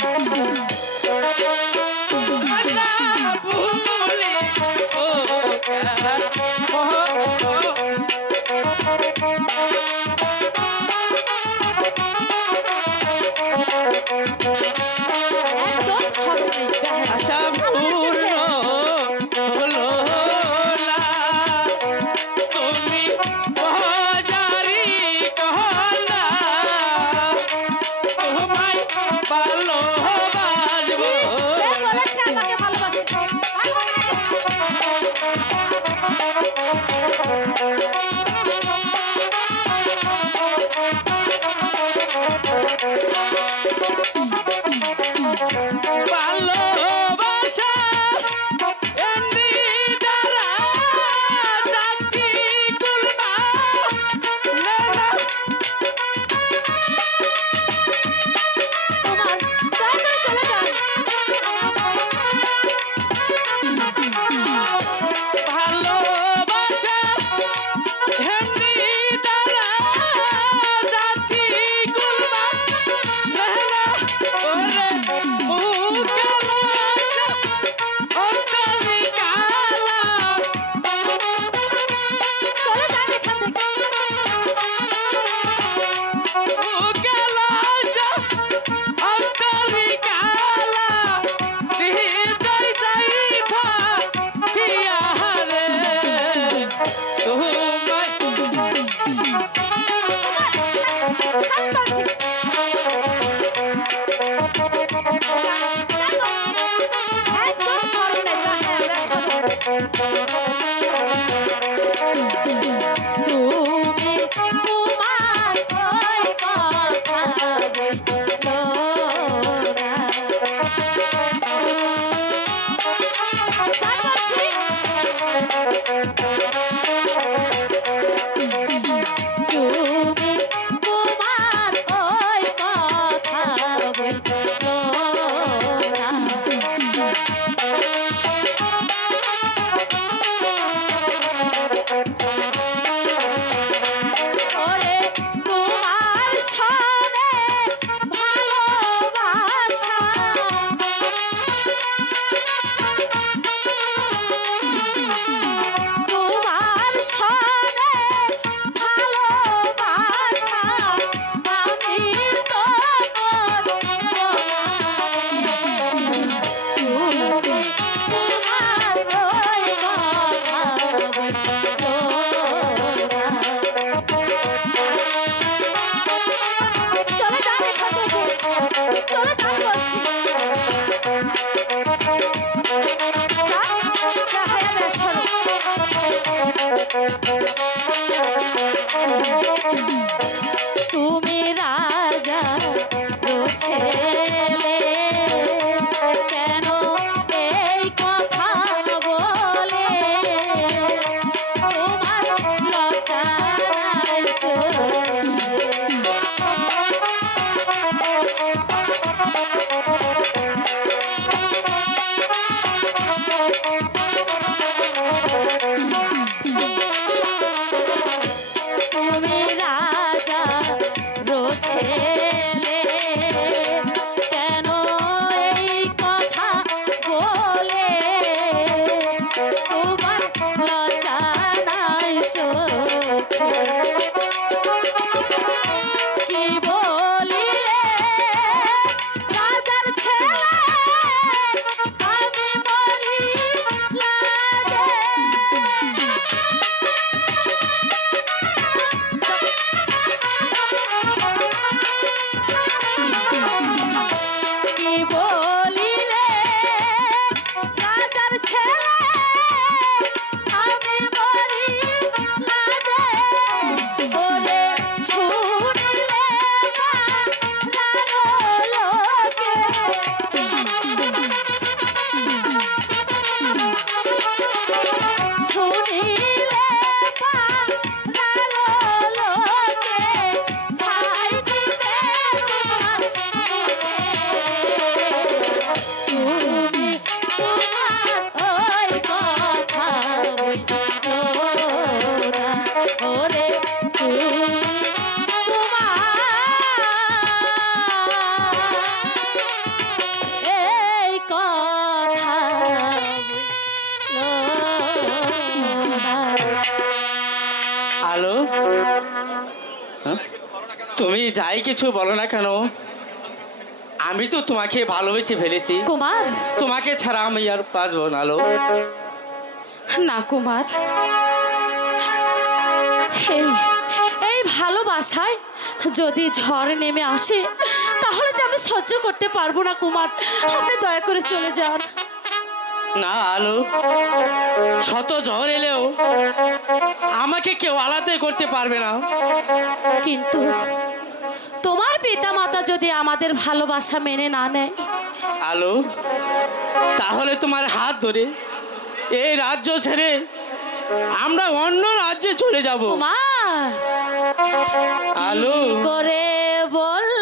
Thank you. Bye. তুমি আলো হ্যাঁ? তুমি যাই কিছু বলো না কেন? আমি তো তোমাকে ভালোবেসে ফেলেছি। কুমার! তোমাকে ছাড়া আমি আর বাঁচবো না আলো। না কুমার। এই এই ভালোবাসায় যদি ঝড় নেমে আসে তাহলে যে আমি সহ্য করতে পারব না কুমার। আপনি দয়া করে চলে যান। না আলো। শত ঝড় এলেও আমাকে কেউ আলাদা করতে পারবে না। কিন্তু তোমার পিতা মাতা যদি আমাদের ভালোবাসা মেনে না নেয়? আলো তাহলে তোমার হাত ধরে এই রাজ্য ছেড়ে আমরা অন্য রাজ্যে চলে যাব। মা আলো। করে করে